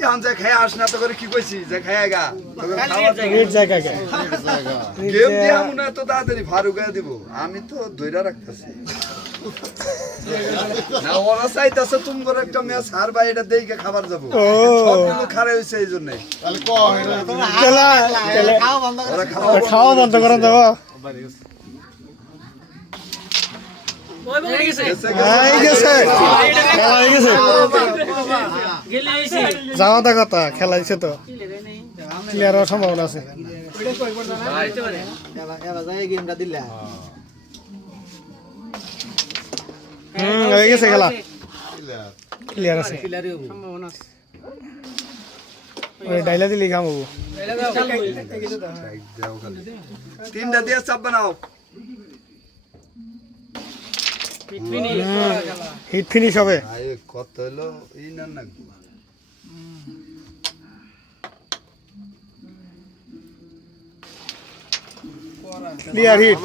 এখন যে খাই আস না তো করে কি কইছি যে খাই গা রেড জায়গা গেম দিয়া মনে তো তাড়াতাড়ি ফারুক দিব আমি তো ধইরা রাখতেছি না ওরা চাইতেছে তুমি করে একটা ম্যাচ হার ভাই এটা দেখে খাবার যাবো সবগুলো খারাপ হয়েছে এই জন্য খাওয়া বন্ধ করে দেবো যাওয়া কথা খেলা দিছে তো ক্লিয়ার হওয়ার সম্ভাবনা আছে হয়ে গেছে খেলা ক্লিয়ার আছে ডাইলা দিলি কাম হবো তিনটা দিয়ে চাপ বানাও হিট ফিনিশ হবে কত হলো এই না না ক্লিয়ার হিট